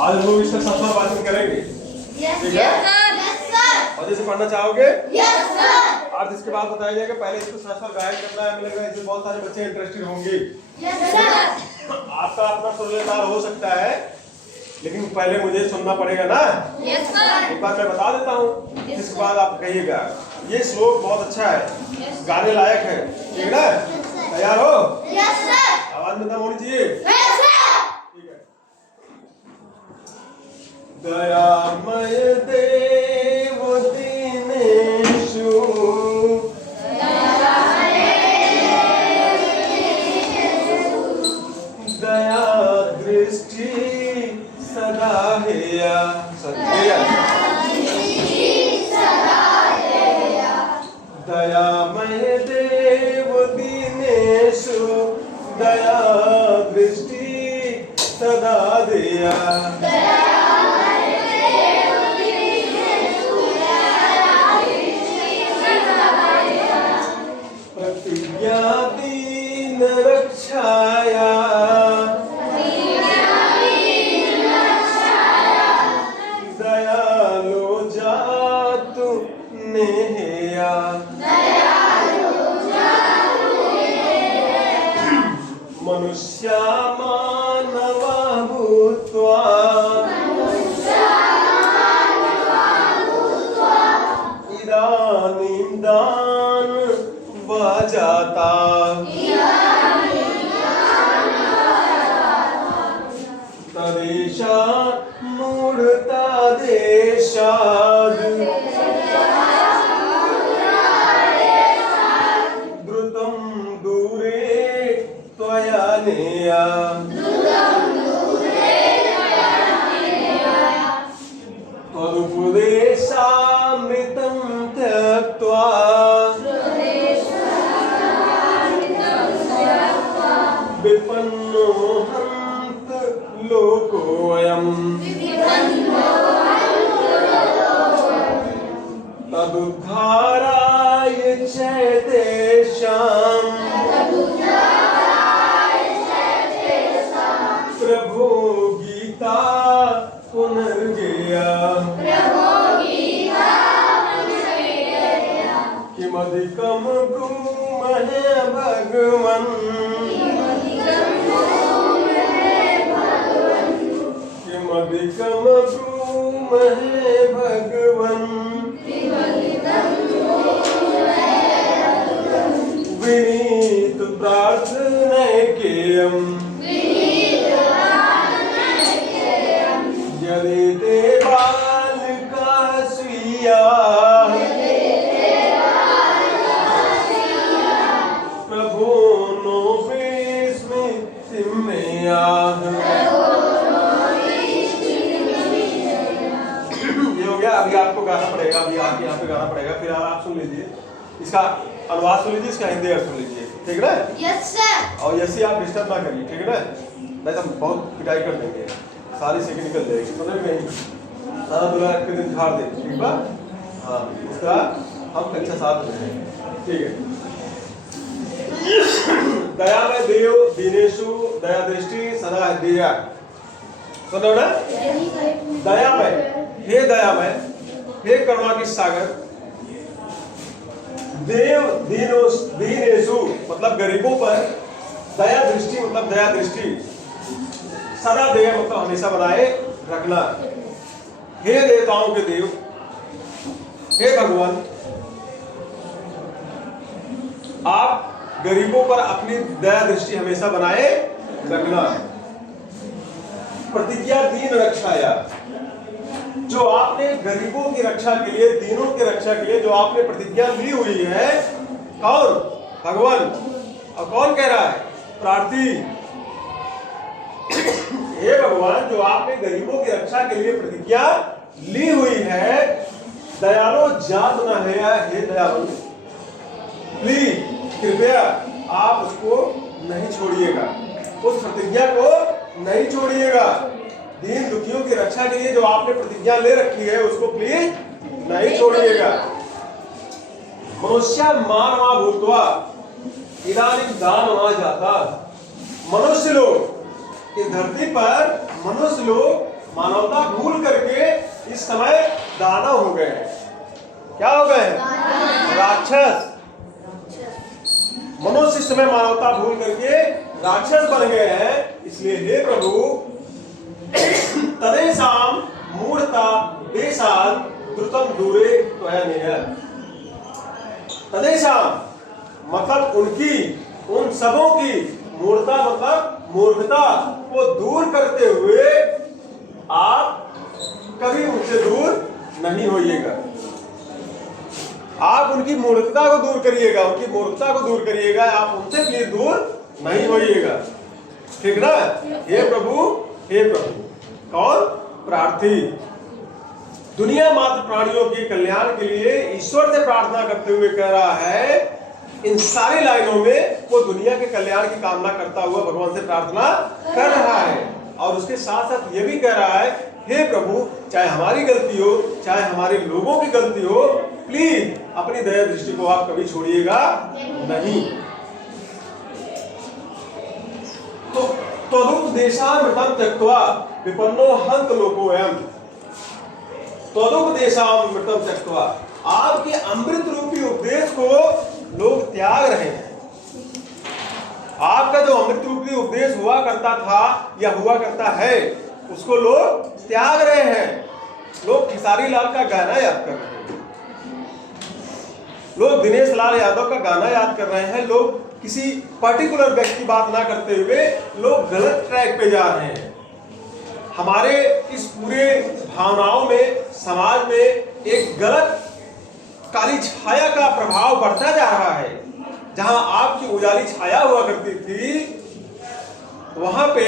आज हम लोग इसका 7वां वाचन करेंगे। ठीक है? और जैसे पढ़ना चाहोगे? आज इसके बाद बताया जाएगा, पहले इसको 7वां गायन करना है। मुझे लग रहा है इसमें बहुत सारे बच्चे इंटरेस्टेड होंगे। आपका अपना सुरलेतार हो सकता है, लेकिन पहले मुझे सुनना पड़ेगा ना। एक बार मैं बता देता हूँ, इसके बाद आप कहिएगा। ये श्लोक बहुत अच्छा है, गाने लायक है। ठीक है ना? तैयार हो? आवाज में दम होनी चाहिए। ठीक है। दयामय देव दीनेषु दया दृष्टि सदा हेया। दयामय देव दीनेषु दया दृष्टि सदा देया। प्रतिज्ञा दीन रक्षाया दयालो जातु नेया। मनुष्या मानवा भूत्वा इदानीं दान जाता। तदेशा मूढ़ता देशाद द्रुतं दूरे त्वया नेया। तदुपदेशामृतं त्यक्त्वा विपन्नो हन्त लोकोऽयम्। तदुद्धाराय च तेषां प्रभो गीता पुनर्गेया। किमधिकं ब्रूमहे भगवन् किमधिकं ब्रूमहे भगवन् विनीत प्रार्थनैकेयम्। यदि ते बालका स्वीयाः प्रभो नो विस्मृतिं मेयाः। अभी आपको गाना पड़ेगा, अभी आपके यहाँ पे गाना पड़ेगा, फिर आप सुन लीजिए, इसका अनुवाद सुन लीजिए, इसका हिंदी अर्थ सुन लीजिए। ठीक है ना? Yes sir. और यस आप डिस्टर्ब ना करिए। ठीक है ना? नहीं तो बहुत पिटाई कर देंगे, सारी सीख निकल जाएगी। समझ में? सारा दूल्हा के दिन झाड़ दे। ठीक है? हाँ, उसका हम कक्षा 7 में हैं। ठीक है। दया में देव दीनेषु दया दृष्टि सदा देया। सुनो ना? दया में, हे दयामय, हे करुणा की सागर, देव दीनेषु मतलब गरीबों पर, दया दृष्टि मतलब दया दृष्टि, सदा देय मतलब हमेशा बनाए रखना। हे देवताओं के देव, हे भगवान, आप गरीबों पर अपनी दया दृष्टि हमेशा बनाए रखना। प्रतिज्ञा दीन रक्षाया, जो आपने गरीबों की रक्षा के लिए, दीनों की रक्षा के लिए जो आपने प्रतिज्ञा ली हुई है, कौन? भगवान। और कौन कह रहा है? प्रार्थी। हे भगवान, जो आपने गरीबों की रक्षा के लिए प्रतिज्ञा ली हुई है, दयालु जात न है, हे दयालु, प्लीज कृपया आप उसको नहीं छोड़िएगा, उस प्रतिज्ञा को नहीं छोड़िएगा। दीन दुखियों की रक्षा के लिए जो आपने प्रतिज्ञा ले रखी है, उसको प्लीज नहीं छोड़िएगा। मनुष्य मानवा भूतवा इदानीं दानवा जाता। मनुष्य लोग इस धरती पर, मनुष्य लोग मानवता भूल करके इस समय दानव हो गए हैं। क्या हो गए हैं? राक्षस। मनुष्य इस समय मानवता भूल करके राक्षस बन गए हैं। इसलिए हे प्रभु, तदेषां मूढ़ता देशात् द्रुतं दूरे त्वया। तदेषां मतलब उनकी, उन सबों की, मूढ़ता मतलब मूर्खता को दूर करते हुए आप कभी उनसे दूर नहीं होइएगा। आप उनकी मूर्खता को दूर करिएगा, उनकी मूर्खता को दूर करिएगा, आप उनसे प्लीज दूर नहीं होइएगा। ठीक ना? हे प्रभु, हे प्रभु। कौन? प्रार्थी। दुनिया मात्र प्राणियों के कल्याण के लिए ईश्वर से प्रार्थना करते हुए कह रहा है, इन सारी लाइनों में वो दुनिया के कल्याण की कामना करता हुआ भगवान से प्रार्थना कर रहा है। और उसके साथ साथ ये भी कह रहा है, हे प्रभु, चाहे हमारी गलती हो, चाहे हमारे लोगों की गलती हो, प्लीज अपनी दया दृष्टि को आप कभी छोड़िएगा नहीं। तो त्वदुपदेशामृतं त्यक्त्वा विपन्नो हन्त लोकोऽयम्। त्वदुपदेशामृतं त्यक्त्वा, आपके अमृत रूपी उपदेश को लोग त्याग रहे हैं। आपका जो अमृत रूपी उपदेश हुआ करता था या हुआ करता है, उसको लोग त्याग रहे हैं। लोग खेसारी लाल का गाना याद कर रहे हैं, लोग दिनेश लाल यादव का गाना याद कर रहे हैं, लोग किसी पर्टिकुलर व्यक्ति की बात ना करते हुए लोग गलत ट्रैक पे जा रहे हैं। हमारे इस पूरे भावनाओं में, समाज में एक गलत काली छाया का प्रभाव बढ़ता जा रहा है। जहां आपकी उजाली छाया हुआ करती थी, वहां पे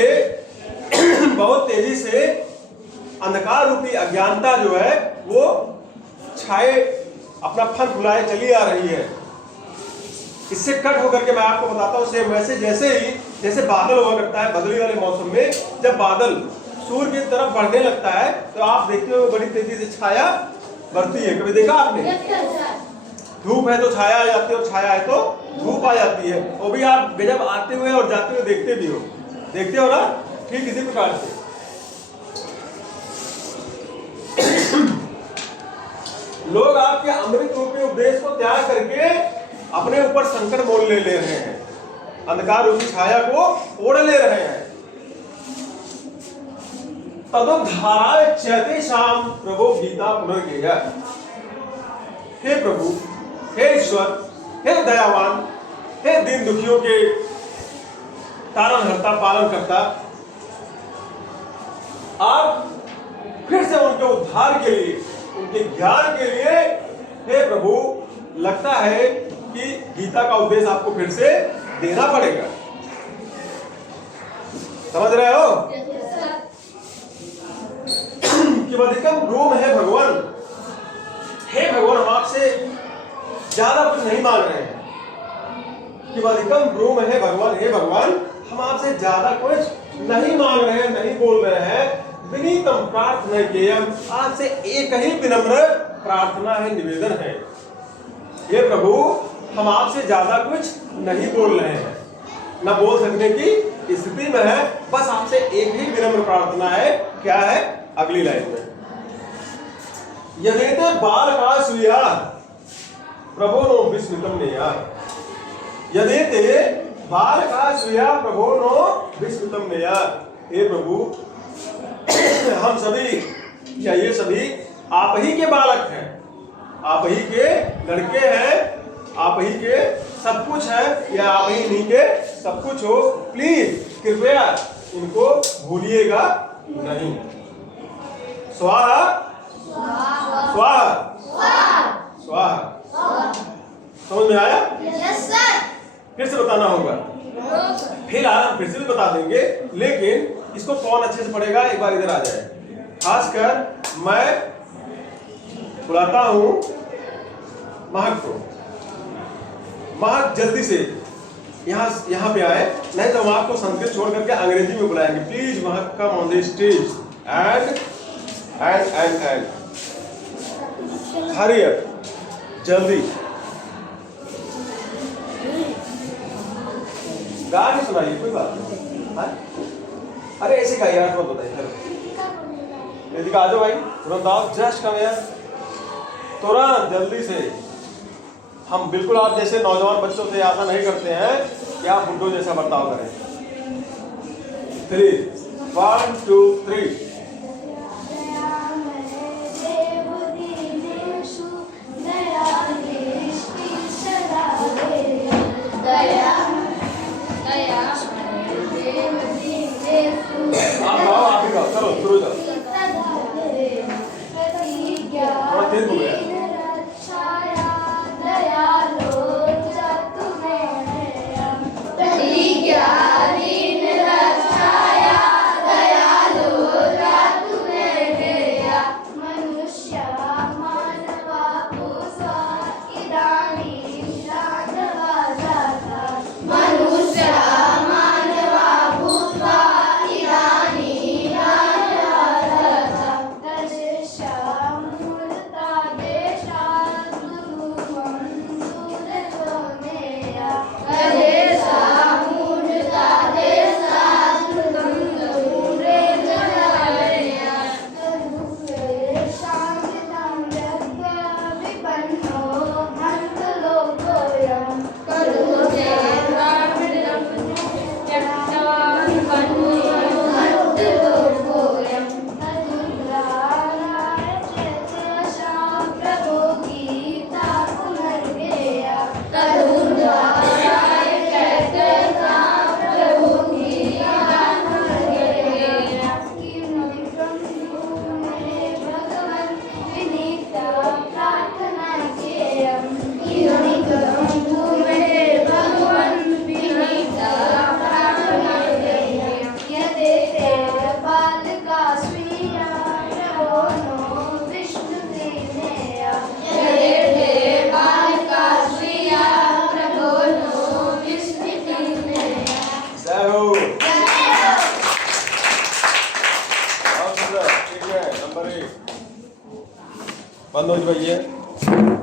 बहुत तेजी से अंधकार रूपी अज्ञानता जो है वो छाए अपना फन फुलाए चली आ रही है। इससे कट होकर के मैं आपको बताता हूँ, सेम वैसे जैसे बादल हुआ करता है बदली वाले मौसम में, जब बादल सूर्य की तरफ बढ़ने लगता है तो आप देखते हो बड़ी तेजी से छाया बढ़ती है। कभी देखा आपने? धूप है तो छाया आ जाती है और छाया है तो धूप आ जाती है। वो भी आप गजब आते हुए और जाते हुए देखते भी हो, देखते हो ना? ठीक इसी प्रकार से लोग आपके अमृत रूपी उपदेश को त्याग करके अपने ऊपर संकट मोल ले रहे हैं, अंधकार रूपी छाया को ओढ़ ले रहे हैं। तदुद्धाराय चैतेषां प्रभो गीता पुनर्गेया। हे प्रभु, हे ईश्वर, हे दयावान, हे दीन दुखियों के तारणहर्ता, पालन करता, आप फिर से उनके उद्धार के लिए, उनके ज्ञान के लिए, हे प्रभु, लगता है कि गीता का उपदेश आपको फिर से देना पड़ेगा। समझ रहे हो? कि अधिकम रोम है भगवान। हे भगवान, हम आपसे ज्यादा कुछ नहीं मांग रहे हैं। कि अधिकम रोम है भगवान, हे भगवान, हम आपसे ज्यादा कुछ नहीं मांग रहे हैं, नहीं बोल रहे हैं। विनीतम प्रार्थना केयम, आपसे एक ही विनम्र प्रार्थना है, निवेदन है। हे प्रभु, हम आपसे ज्यादा कुछ नहीं बोल रहे हैं, न बोल सकने की स्थिति में है, बस आपसे एक ही विनम्र प्रार्थना है। क्या है? अगली लाइन में, यदेते बालका सुया प्रभो नो विस्मितम नेया। यदेते बालका सुया प्रभो नो विस्मितम नेया। हे प्रभु, हम सभी, क्या ये सभी आप ही के बालक हैं, आप ही के लड़के हैं, आप ही के सब कुछ है, या आप ही नहीं के सब कुछ हो? प्लीज कृपया इनको भूलिएगा नहीं। स्वाहा स्वाहा स्वाहा। समझ में आया? Yes sir. फिर से बताना होगा, फिर फिर से भी बता देंगे, लेकिन इसको कौन अच्छे से पढ़ेगा? एक बार इधर आ जाए। खासकर मैं बुलाता हूं महक को। महक जल्दी से यहाँ पे आए, नहीं तो हम आपको संस्कृत छोड़ करके अंग्रेजी में बुलाएंगे। Please Mahak come on the stage and hurry up, जल्दी। गा नहीं सुनाइए, कोई बात नहीं। अरे ऐसे का यार मत बताइए। यदि आ जाओ भाई, तुरंत आओ, जस्ट कम हियर, तुरंत जल्दी से। हम बिल्कुल आप जैसे नौजवान बच्चों से आशा नहीं करते हैं कि आप बुड्ढों जैसा बर्ताव करें। 3 1 2 3 आप गाओ, आप ही गाओ, चलो शुरू करो। थोड़ा तेज बोलो यार। बंद हो जाइए।